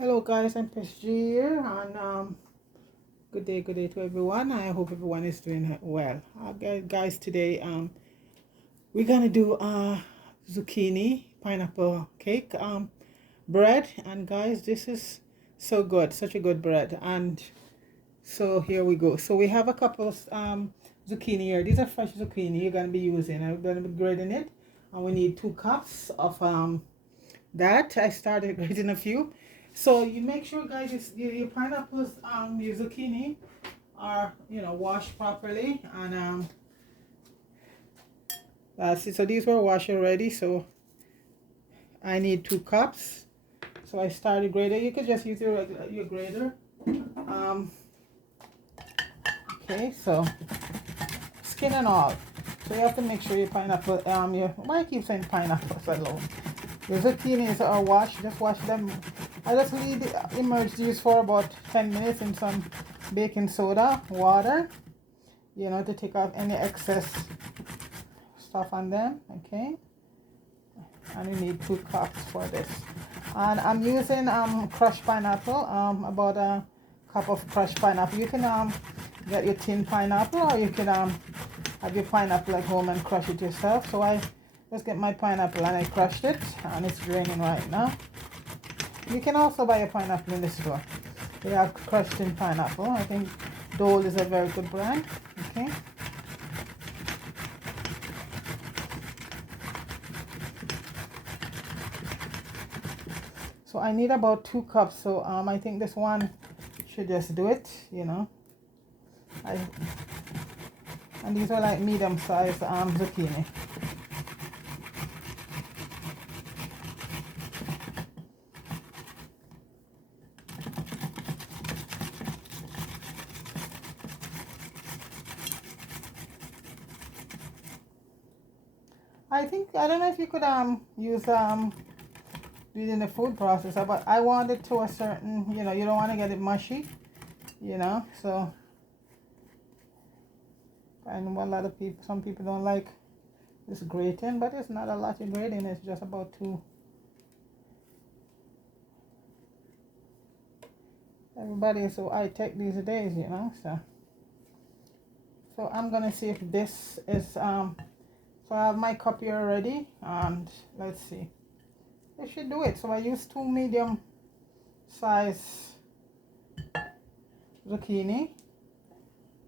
Hello guys, I'm PSG here, and good day to everyone. I hope everyone is doing well. Guys, today we're gonna do zucchini pineapple cake bread, and guys, this is so good, such a good bread. And so here we go. So we have a couple of zucchini here. These are fresh zucchini you're gonna be using. I'm gonna be grating it, and we need 2 cups of that. I started grating a few. So you make sure, guys, your pineapples, your zucchini are, washed properly, and that's it. So these were washed already. So I need 2 cups. So I started grating. You could just use your grater. Um, okay, so skin and all. So you have to make sure your pineapple, why I keep saying pineapples alone? The zucchinis are washed. Just wash them. I just immerse these for about 10 minutes in some baking soda water, to take off any excess stuff on them. Okay, and you need 2 cups for this. And I'm using crushed pineapple, about a cup of crushed pineapple. You can get your tin pineapple, or you can have your pineapple at home and crush it yourself. So I just get my pineapple and I crushed it, and it's draining right now. You can also buy a pineapple in the store. They have crushed in pineapple. I think Dole is a very good brand. Okay. So I need about 2 cups. So I think this one should just do it. And these are like medium size zucchini. I don't know if you could use do it in the food processor, but I want it to a certain, you don't want to get it mushy, so I know some people don't like this grating, but it's not a lot of grating. It's just about 2. Everybody is so high-tech these days, so I'm gonna see if this is so I have my cup here already, and let's see. It should do it. So I used 2 medium size zucchini.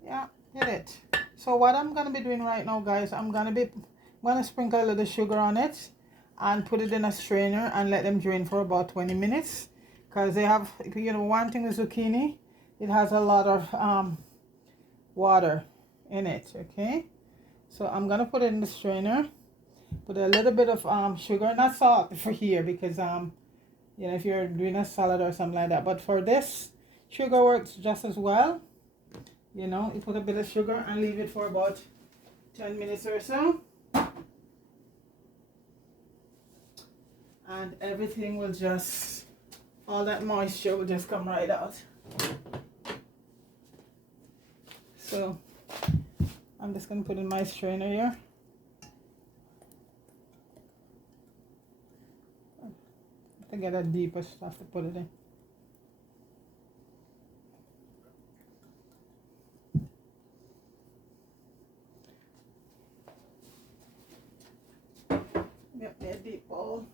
Yeah, did it. So what I'm gonna be doing right now, guys, I'm gonna sprinkle a little sugar on it and put it in a strainer and let them drain for about 20 minutes. Because they have, one thing with zucchini, it has a lot of water in it. Okay. So I'm gonna put it in the strainer. Put a little bit of sugar, not salt for here, because if you're doing a salad or something like that. But for this, sugar works just as well. You put a bit of sugar and leave it for about 10 minutes or so. And everything will just, all that moisture will just come right out. So I'm just going to put in my strainer here. To get a deeper stuff to put it in. Get me a deep bowl.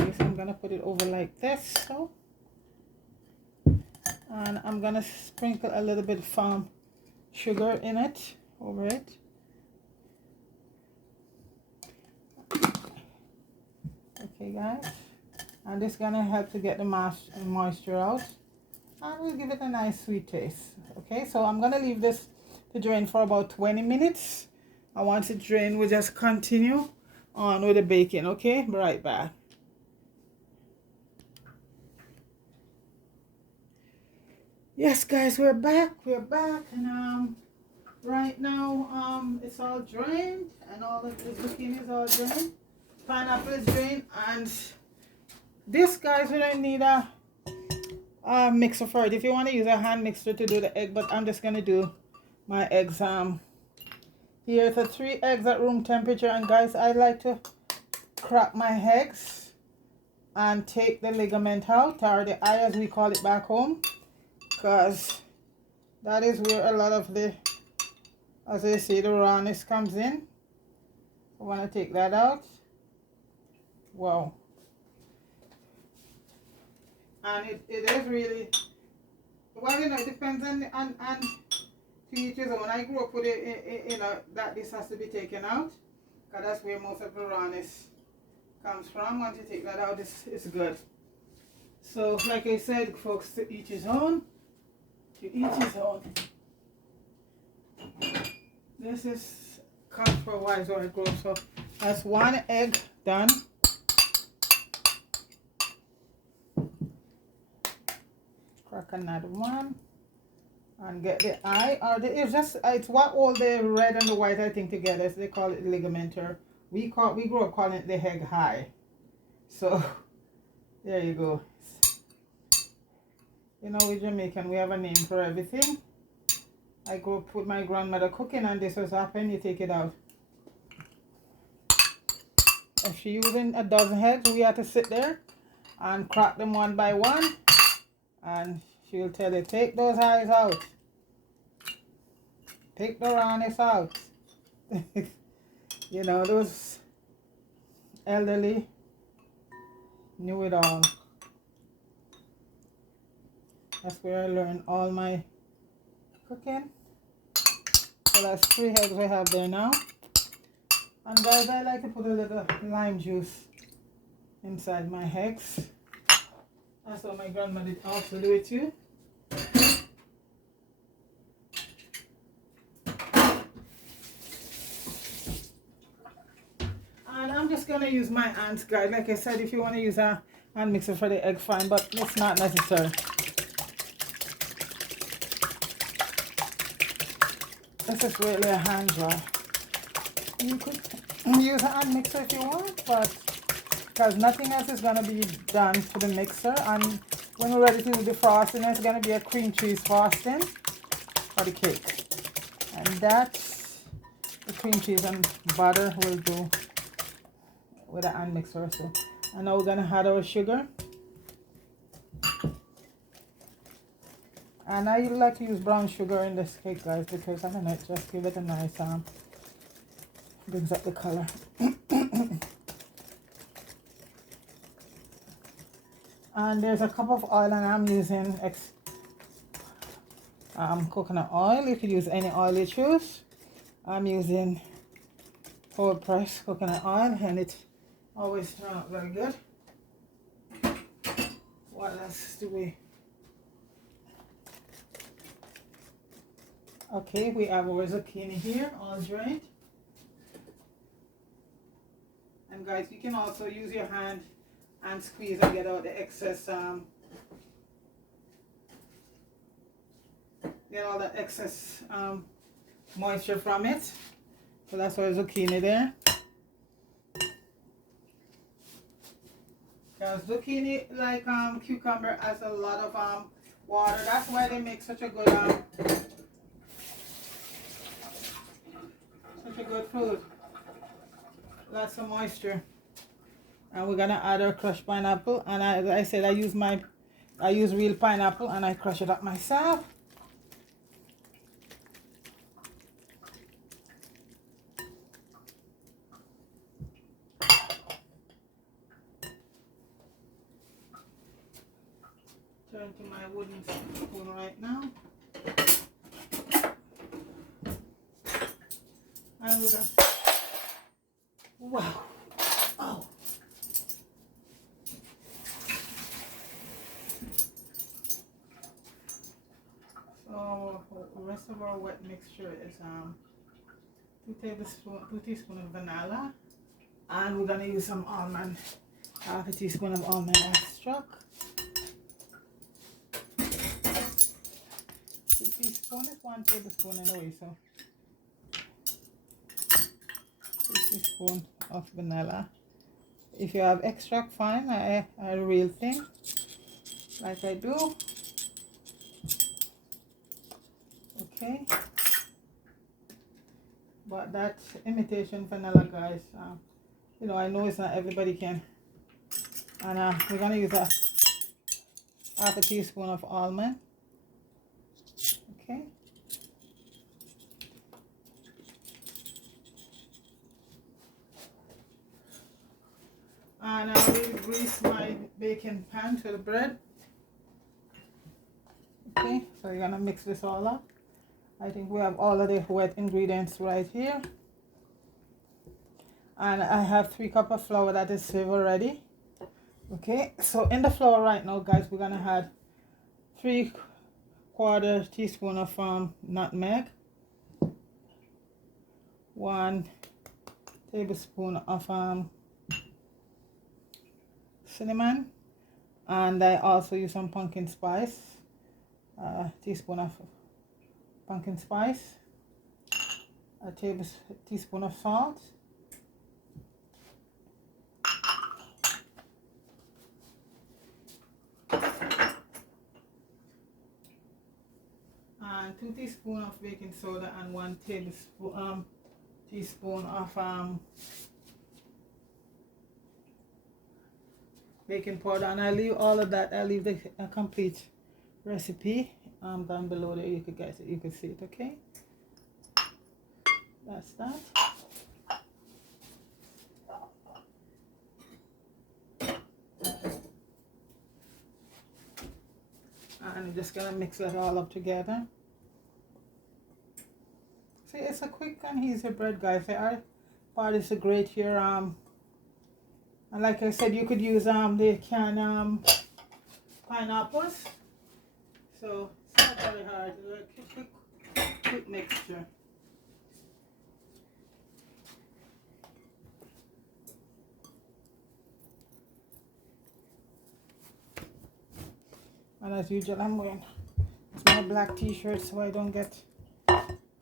Okay, so I'm gonna put it over like this, so, and I'm gonna sprinkle a little bit of sugar in it, over it. Okay, guys, and this is gonna help to get the moisture out, and we'll give it a nice sweet taste. Okay, so I'm gonna leave this to drain for about 20 minutes. And once it drains, we'll just continue on with the baking. Okay, be right back. Yes, guys, we're back, and right now it's all drained, and all of the zucchini is all drained. Pineapple is drained, and this, guys, we don't need a mixer for it. If you want to use a hand mixer to do the egg, but I'm just gonna do my eggs Here's the 3 eggs at room temperature. And guys, I like to crack my eggs and take the ligament out, or the eye as we call it back home, because that is where a lot of the, as they say, the rawness comes in. I want to take that out. Wow. And it is really, well, you know, it depends on to each his own. I grew up with it, you know, that this has to be taken out, because that's where most of the rawness comes from. Once you take that out, it's good. So, like I said, folks, to each his own. To each his own. This is cut for wise or grow. So that's 1 egg done. Crack another one and get the eye, or it's what all the red and the white I think together, so they call it ligamenter. We grew up calling it the egg high. So there you go. You know, we're Jamaican, we have a name for everything. I grew up with my grandmother cooking, and this was happening. You take it out. If she's using a dozen eggs, we have to sit there and crack them one by one, and she'll tell you, take those eyes out, take the rawness out. You know, those elderly knew it all. That's where I learned all my cooking. So that's 3 eggs we have there now. And guys, I like to put a little lime juice inside my eggs. That's what my grandma did also do it too. And I'm just gonna use my hands, guys. Like I said, if you want to use a hand mixer for the egg, fine, but it's not necessary. This is really a hand job. You could use a hand mixer if you want, but because nothing else is going to be done to the mixer. And when we're ready to do the frosting, it's going to be a cream cheese frosting for the cake. And that's the cream cheese and butter will do with a hand mixer. So, and now we're going to add our sugar. And I like to use brown sugar in this cake, guys, because I don't know, it just gives it a nice, brings up the color. And there's a cup of oil, and I'm using coconut oil. You could use any oil you choose. I'm using cold pressed coconut oil, and it always turns out very good. What else do we? Okay, we have our zucchini here, all drained. And guys, you can also use your hand and squeeze and get out the excess, moisture from it. So that's our zucchini there. Because zucchini, like cucumber, has a lot of water. That's why they make such a good food. Lots of moisture. And we're gonna add our crushed pineapple. And as I said, I use real pineapple, and I crush it up myself. Turn to my wooden spoon right now. And we're gonna, wow, oh. So the rest of our wet mixture is 2 teaspoons of vanilla, and we're gonna use some almond, half a teaspoon of almond extract. 2 teaspoons is 1 tablespoon anyway, so 2 teaspoons of vanilla. If you have extract, fine. A real thing, like I do. Okay, but that imitation vanilla, guys, you know, I know it's not everybody can. And we're gonna use a half a teaspoon of almond. Okay. And I will grease my baking pan to the bread. Okay, so you're gonna mix this all up. I think we have all of the wet ingredients right here. And I have 3 cups of flour that is sieved already. Okay, so in the flour right now, guys, we're gonna add 3/4 teaspoon of nutmeg, 1 tablespoon of cinnamon, and I also use some pumpkin spice, teaspoon of pumpkin spice, a teaspoon of salt, and 2 teaspoons of baking soda, and 1 teaspoon of baking powder. And I leave all of that. I leave the complete recipe down below there. You could see it. Okay, that's that. And I'm just gonna mix that all up together. See, it's a quick and easy bread, guys. The part is great here. And like I said, you could use the canned pineapples. So it's not very hard. It's a quick mixture. And as usual, I'm wearing my black t-shirt so I don't get,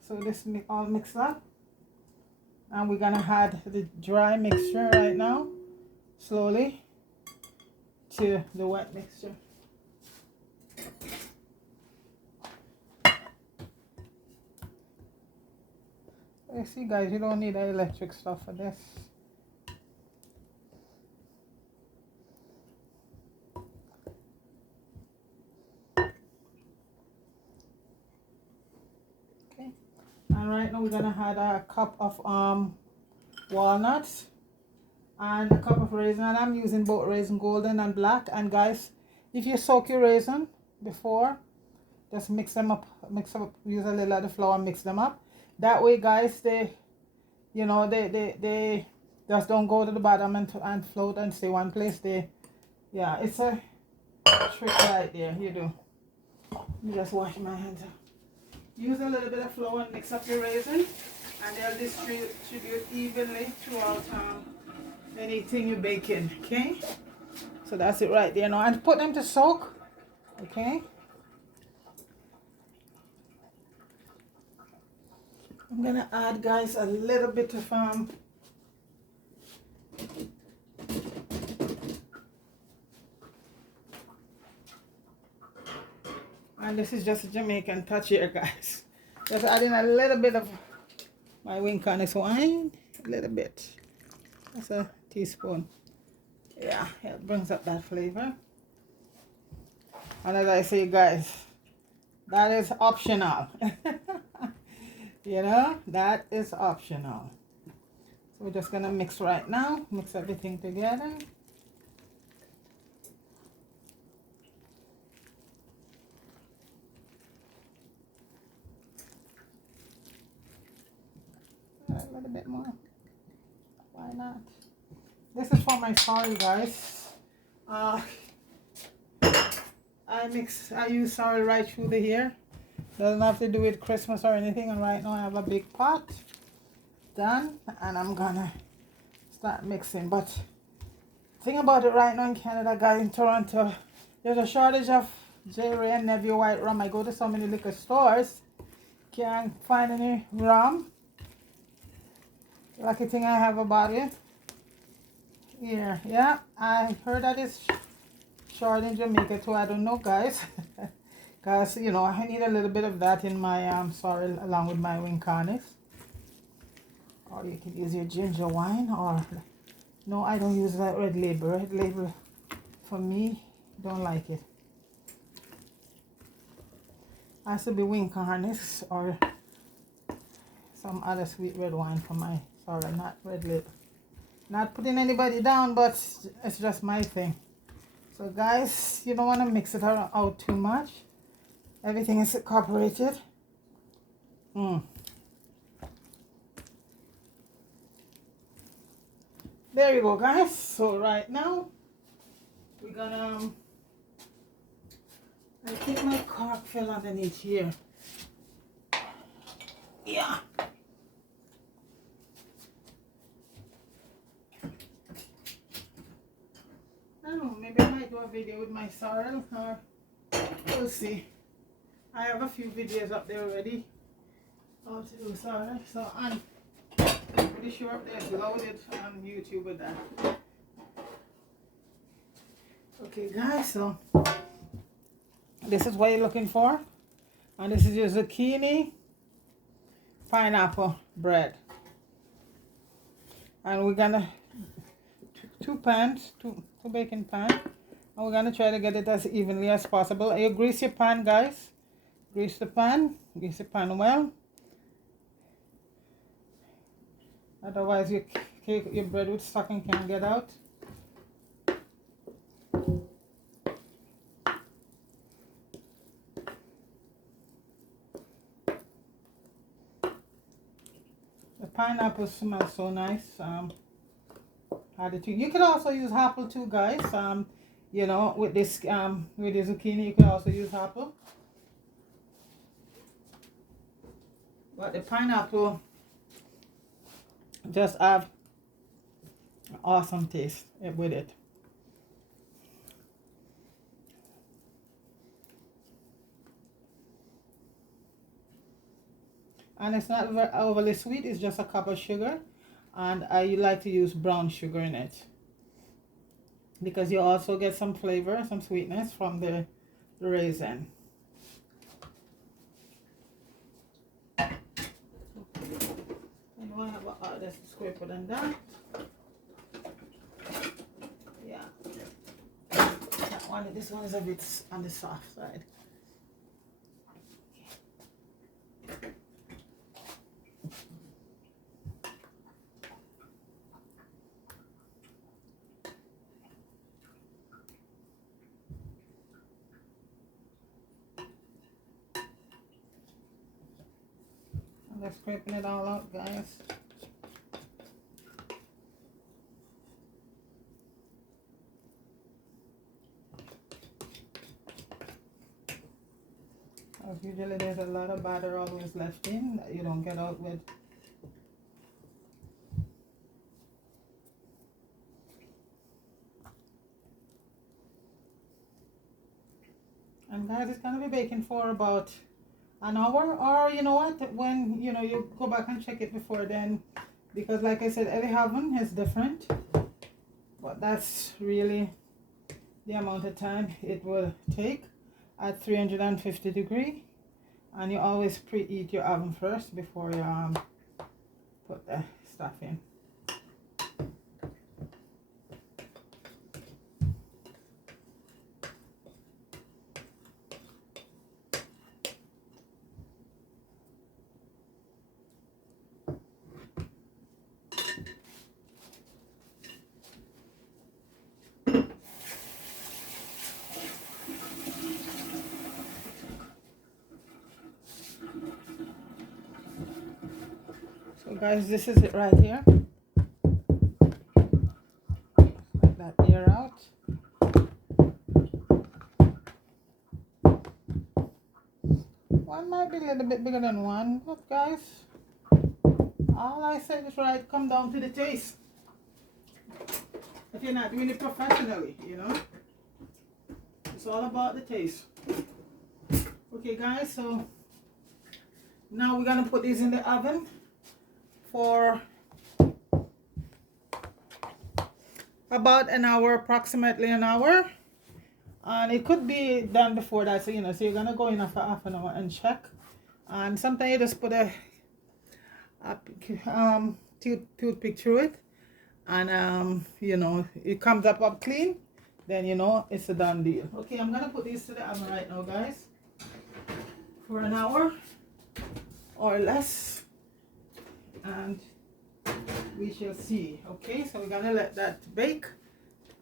so this all mixed up. And we're gonna add the dry mixture right now, slowly, to the wet mixture. You see, guys, you don't need the electric stuff for this. And right now we're gonna add a cup of walnuts and a cup of raisin, and I'm using both raisin golden and black. And guys, if you soak your raisin before, just mix up, use a little of the flour, mix them up. That way, guys, they just don't go to the bottom and float and stay one place. Yeah, it's a trick right there. You do. Let me just wash my hands up. Use a little bit of flour and mix up your raisin, and they'll distribute evenly throughout anything you're baking. Okay, so that's it right there now, and put them to soak. Okay, I'm gonna add, guys, a little bit of and this is just a Jamaican touch here, guys. Just adding a little bit of my Wincorn's wine, a little bit. That's a teaspoon. Yeah, it brings up that flavor. And as I say, guys, that is optional. You know, that is optional. So we're just gonna mix right now, mix everything together. A little bit more. Why not? This is for my sorry, guys. I use sorry right through the year. Doesn't have to do with Christmas or anything. And right now I have a big pot done, and I'm gonna start mixing. But thing about it right now in Canada, guys, in Toronto, there's a shortage of J-Ray and Neville white rum. I go to so many liquor stores, can't find any rum. Lucky thing I have a bottle here. Yeah, I heard that it's short in Jamaica too. I don't know, guys. Because, you know, I need a little bit of that in my sorry, along with my Wincorn's. or you can use your ginger wine, or no, I don't use that red label. Red label for me, don't like it. Has to be wing harness or some other sweet red wine for my, sorry, not red label. Not putting anybody down, but it's just my thing. So guys, you don't want to mix it out too much. Everything is incorporated. There you go, guys. So right now we're gonna I think my cork fell underneath here. Yeah. I don't know, maybe I might do a video with my sorrel, or we'll see. I have a few videos up there already how to do sorrel, so I'm pretty sure there's loaded on YouTube with that. Okay guys, so this is what you're looking for, and this is your zucchini pineapple bread, and we're gonna two baking pan, and we're gonna try to get it as evenly as possible. You grease your pan, guys. Grease the pan well, otherwise your cake, your bread with stocking can't get out. The pineapple smells so nice. You can also use apple too, guys. You know, with this with the zucchini, you can also use apple. But the pineapple just have awesome taste with it. And it's not overly sweet, it's just a cup of sugar. And I like to use brown sugar in it, because you also get some flavor, some sweetness from the raisin. And you want to have this scraper than that. Yeah. That one, this one is a bit on the soft side. Just scraping it all out, guys. Usually there's a lot of batter always left in that you don't get out with. And guys, it's gonna be baking for about an hour, or you know what, when you know you go back and check it before then, because like I said, every oven is different, but that's really the amount of time it will take at 350 degrees. And you always preheat your oven first before you put the stuff in. So guys, this is it right here. Let that air out. One might be a little bit bigger than one, but guys, all I said is right, come down to the taste. If you're not doing it professionally, you know, it's all about the taste. Okay guys, so now we're gonna put these in the oven for about an hour, approximately an hour, and it could be done before that. So you know, so you're gonna go in after half an hour and check. And sometimes you just put a toothpick through it, and you know, it comes up clean, then you know it's a done deal. Okay, I'm gonna put these to the oven right now, guys, for an hour or less, and we shall see. Okay, so we're gonna let that bake,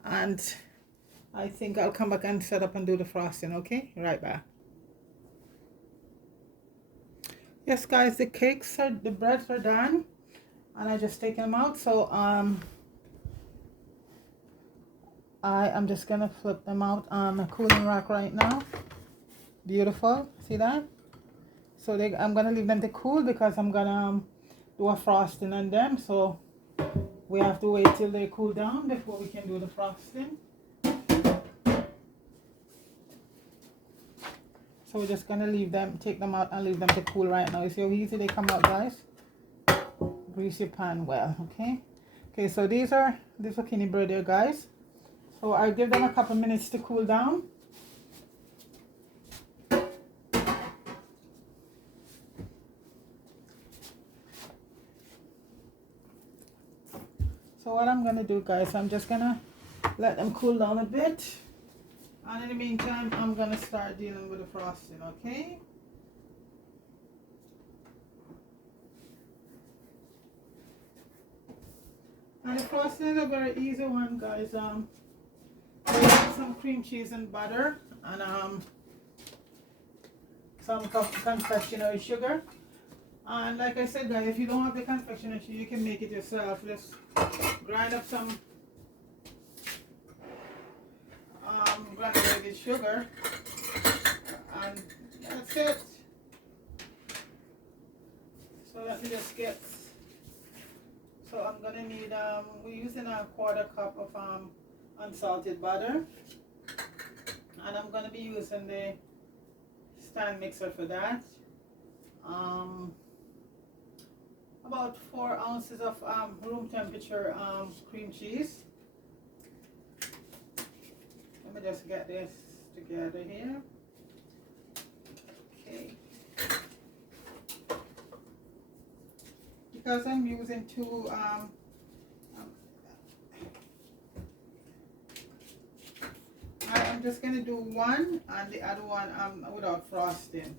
and I think I'll come back and set up and do the frosting. Okay, right back. Yes, guys, the breads are done, and I just taken them out. So I am just gonna flip them out on a cooling rack right now. Beautiful, see that? So I'm gonna leave them to cool because I'm gonna do a frosting on them. So we have to wait till they cool down before we can do the frosting. So we're just gonna take them out and leave them to cool right now. You see how easy they come out, guys? Grease your pan well, okay? Okay, so these are the zucchini bread here, guys. So I'll give them a couple minutes to cool down. So what I'm gonna do, guys, I'm just gonna let them cool down a bit. And in the meantime, I'm gonna start dealing with the frosting, okay? And the frosting is a very easy one, guys. Some cream cheese and butter, and some confectionery sugar. And like I said, guys, if you don't have the confectionery sugar, you can make it yourself. Just grind up some granulated sugar, and that's it. So let me just get. So I'm gonna need we're using a 1/4 cup of unsalted butter, and I'm gonna be using the stand mixer for that. About 4 ounces of room temperature cream cheese. Let me just get this together here. Okay. Because I'm using two I'm just gonna do one and the other one without frosting.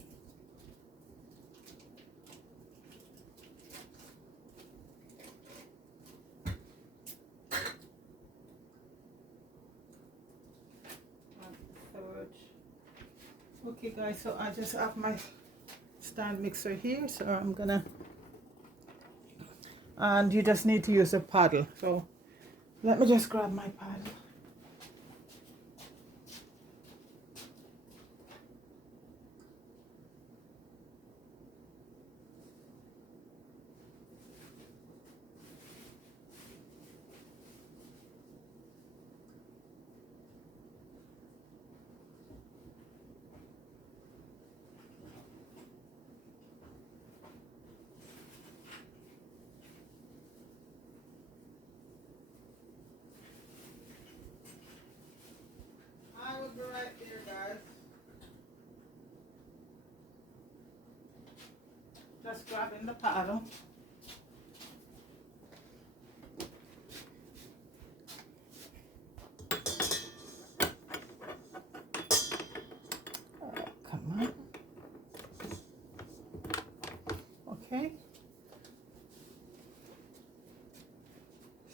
Okay, guys, so I just have my stand mixer here, so I'm gonna, and you just need to use a paddle. So let me just grab my paddle. I will be right there, guys. Just grabbing the paddle. Come on. Okay.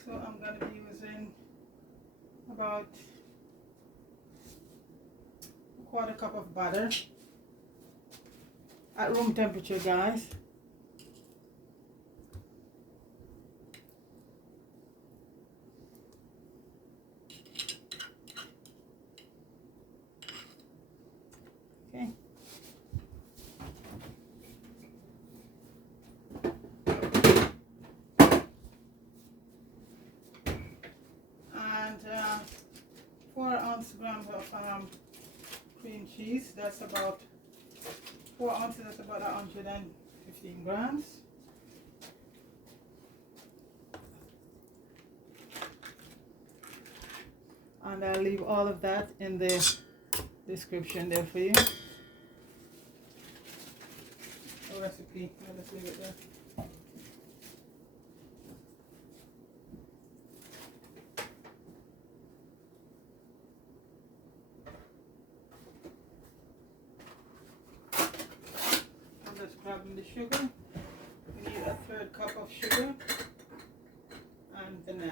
So I'm going to be using about 1/4 cup of butter at room temperature, guys. Okay. And 4 grams of cream cheese. That's about 4 ounces. That's about 115 grams. And I'll leave all of that in the description there for you. A recipe. I'll just leave it there. sugar. We need a third cup of sugar and vanilla.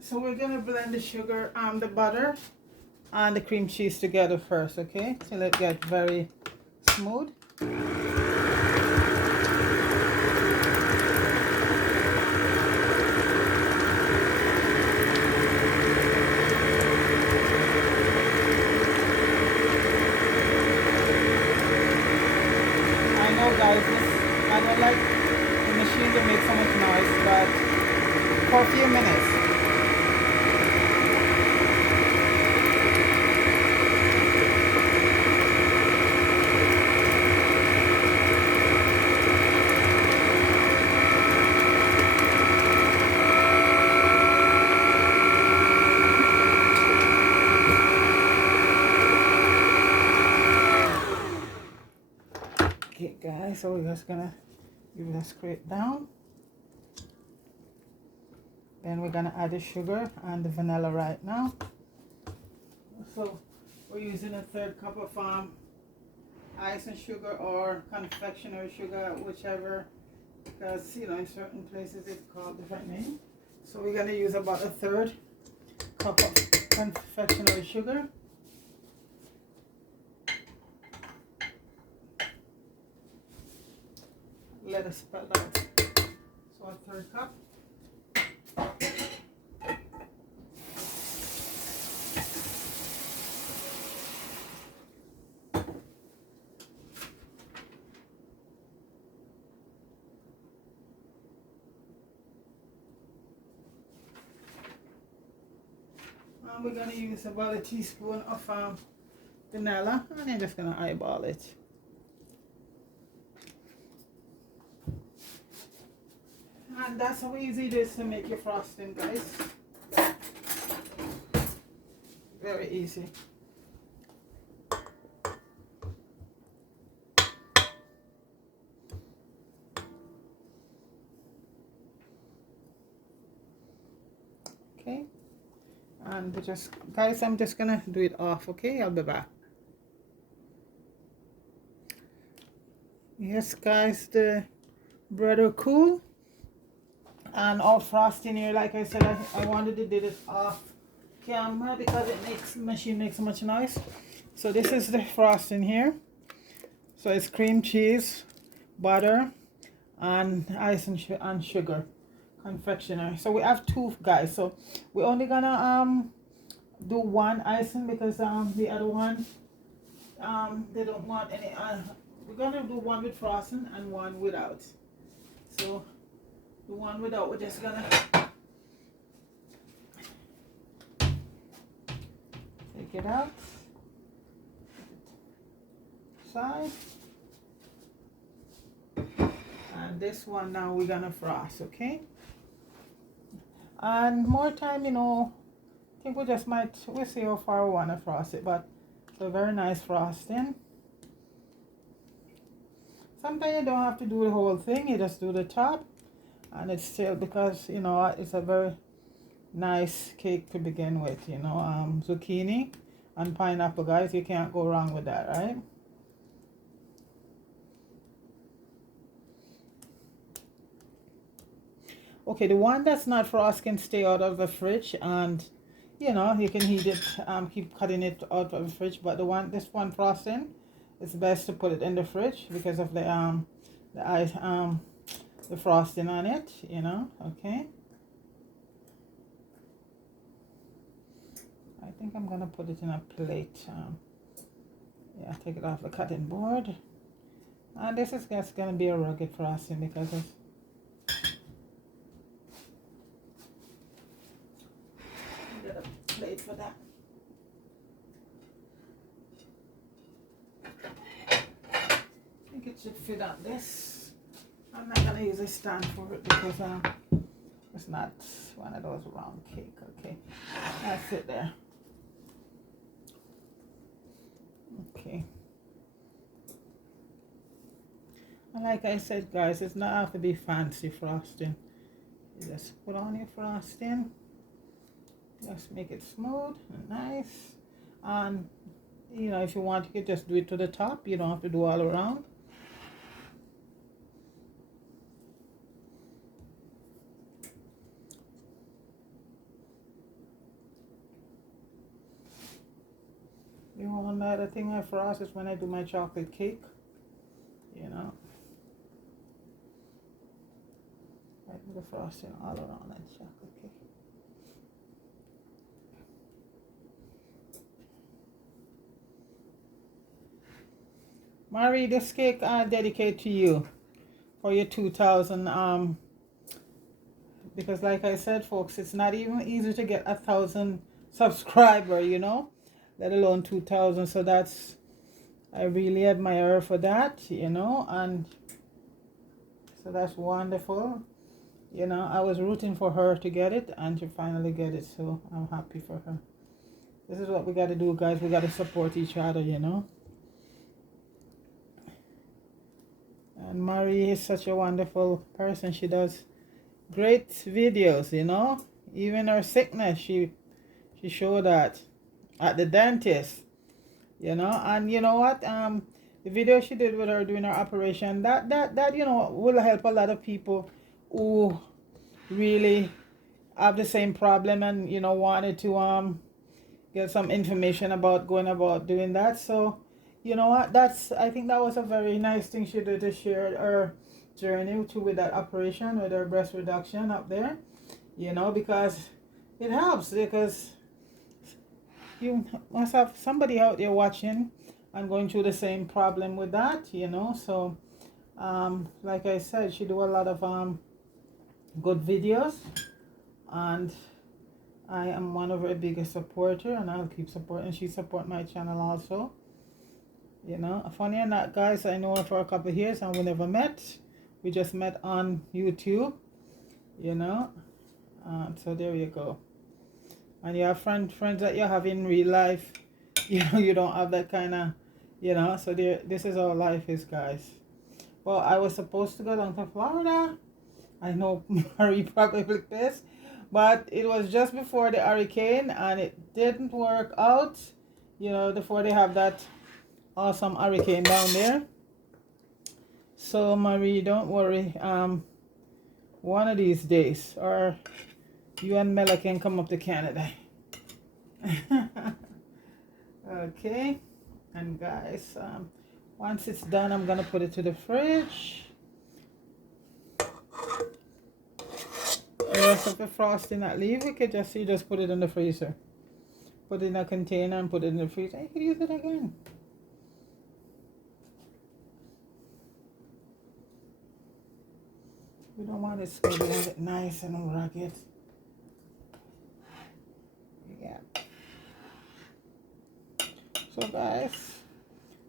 So we're gonna blend the sugar and the butter and the cream cheese together first, okay? Till it gets very smooth. I know guys, I don't like the machine to make so much noise, but for a few minutes. Okay guys, so we're just gonna give it a scrape down. Then we're gonna add the sugar and the vanilla right now. So we're using a third cup of icing sugar or confectionery sugar, whichever, because you know in certain places it's called different name. So we're gonna use about a third cup of confectionery sugar. Let us spell out. So a third cup. And we're gonna use about a teaspoon of vanilla, and I'm just gonna eyeball it. And that's how easy it is to make your frosting, guys. Very easy. Okay. And just, guys, I'm just gonna do it off, okay? I'll be back. Yes, guys, the bread are cool. And all frosting here, like I said, I wanted to do this off camera because it makes the machine makes so much noise. So this is the frosting here. So it's cream cheese, butter, and ice and sugar, confectionery. So we have two, guys. So we're only gonna do one icing because the other one they don't want any. We're gonna do one with frosting and one without. So the one without, we're just gonna take it out, side, and this one now we're gonna frost, okay? And more time, you know, I think we just might, we'll see how far we wanna frost it, but it's a very nice frosting. Sometimes you don't have to do the whole thing, you just do the top. And it's still, because you know it's a very nice cake to begin with, you know, zucchini and pineapple, guys, you can't go wrong with that, right? Okay, the one that's not frost can stay out of the fridge, and you know you can heat it, keep cutting it out of the fridge, but this one frosting, it's best to put it in the fridge because of the ice, the frosting on it, you know, okay? I think I'm gonna put it in a plate. Yeah, take it off the cutting board. And this is just gonna be a rugged frosting because it's get a plate for that. I think it should fit on this. I'm not gonna use a stand for it because it's not one of those round cake. Okay, that's it there. Okay, and like I said, guys, it's not have to be fancy frosting. You just put on your frosting. Just make it smooth and nice. And you know, if you want, you could just do it to the top. You don't have to do all around. You know, one other thing I frost is when I do my chocolate cake. You know, I do the frosting all around that chocolate cake. Marie, this cake I dedicate to you for your 2000. Because like I said, folks, it's not even easy to get 1,000 subscriber, you know, let alone 2,000. So that's, I really admire her for that, you know, and so that's wonderful. You know, I was rooting for her to get it, and to finally get it, so I'm happy for her. This is what we got to do, guys. We got to support each other, you know. And Marie is such a wonderful person. She does great videos, you know. Even her sickness, she showed that at the dentist, you know. And you know what, the video she did with her doing her operation, that you know, will help a lot of people who really have the same problem, and you know, wanted to get some information about going about doing that. So you know what, that's, I think that was a very nice thing she did, to share her journey to with that operation, with her breast reduction up there, you know, because it helps, because you must have somebody out there watching and going through the same problem with that, you know. So like I said, she do a lot of good videos, and I am one of her biggest supporter, and I'll keep supporting. She support my channel also, you know. Funny or not, guys, I know her for a couple of years and we never met. We just met on YouTube, you know. So there you go. And you have friends that you have in real life, you know, you don't have that kind of, you know. So there, this is how life is, guys. Well, I was supposed to go down to Florida. I know Marie probably pissed, but it was just before the hurricane, and it didn't work out, you know, before they have that awesome hurricane down there. So Marie, don't worry. One of these days, or you and Mela can come up to Canada. Okay, and guys, once it's done, I'm gonna put it to the fridge. The rest of the frosting that leave, we could just, you just put it in the freezer. Put it in a container and put it in the freezer. You can use it again. We don't want it squishy, we want it nice and rugged. Yeah. So guys,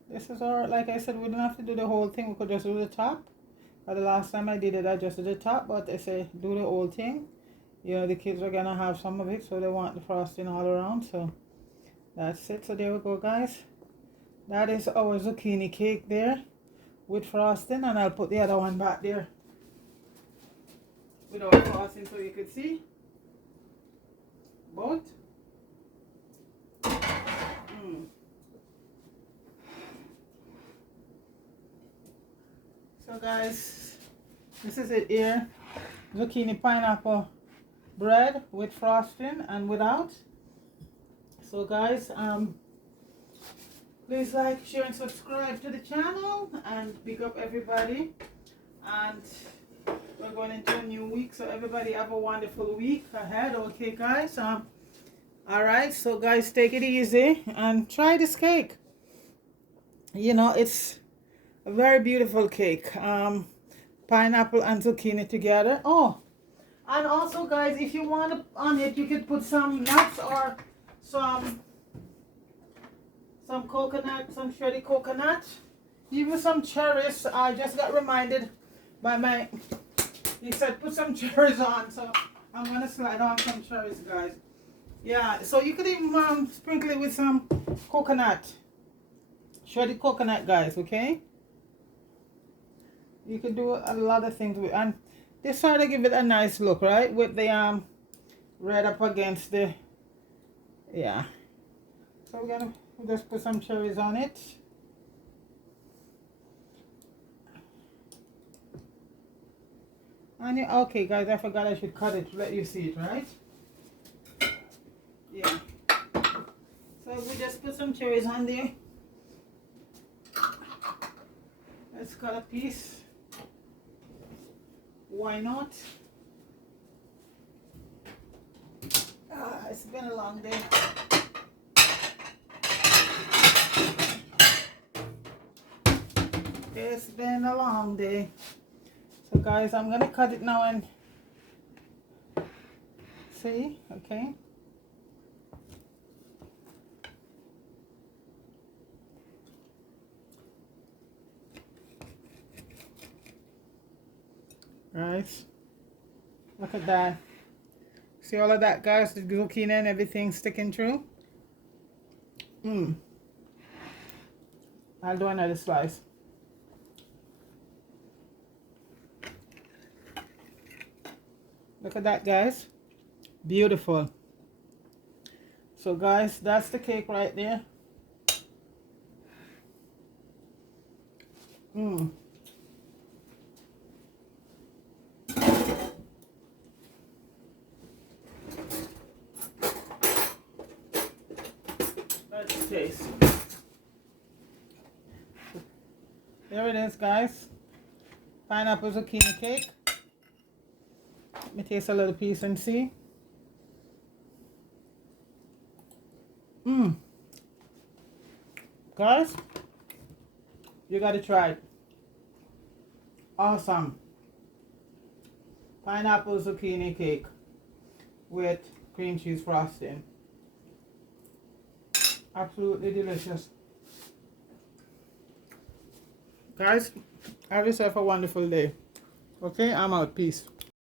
this is our, like I said, we don't have to do the whole thing. We could just do the top. But the last time I did it, I just did the top. But I say do the whole thing. You know, the kids are gonna have some of it, so they want the frosting all around. So that's it. So there we go, guys. That is our zucchini cake there with frosting, and I'll put the other one back there without frosting so you could see both. So guys, this is it here. Zucchini pineapple bread with frosting and without. So guys, please like, share and subscribe to the channel, and pick up everybody. And we're going into a new week, so everybody have a wonderful week ahead. Okay guys, all right, so guys, take it easy and try this cake. You know, it's a very beautiful cake. Pineapple and zucchini together. Oh, and also guys, if you want on it, you could put some nuts or some coconut, some shredded coconut, even some cherries. I just got reminded by my, he said put some cherries on, so I'm gonna slide on some cherries, guys. Yeah, so you could even sprinkle it with some coconut, shredded coconut, guys. Okay, you could do a lot of things with, and This side I give it a nice look, right? With the red up against the, yeah. So we're gonna just put some cherries on it. And okay guys, I forgot I should cut it to let you see it, right? Yeah. So we just put some cherries on there. Let's cut a piece. Why not? It's been a long day. It's been a long day. So guys, I'm gonna cut it now and see, okay? Right, look at that. See all of that, guys? The zucchini and everything sticking through. I'll do another slice. Look at that, guys. Beautiful. So guys, that's the cake right there. Let's taste. There it is, guys. Pineapple zucchini cake. Let me taste a little piece and see. Guys, you gotta try it. Awesome. Pineapple zucchini cake with cream cheese frosting. Absolutely delicious. Guys, have yourself a wonderful day. Okay, I'm out. Peace.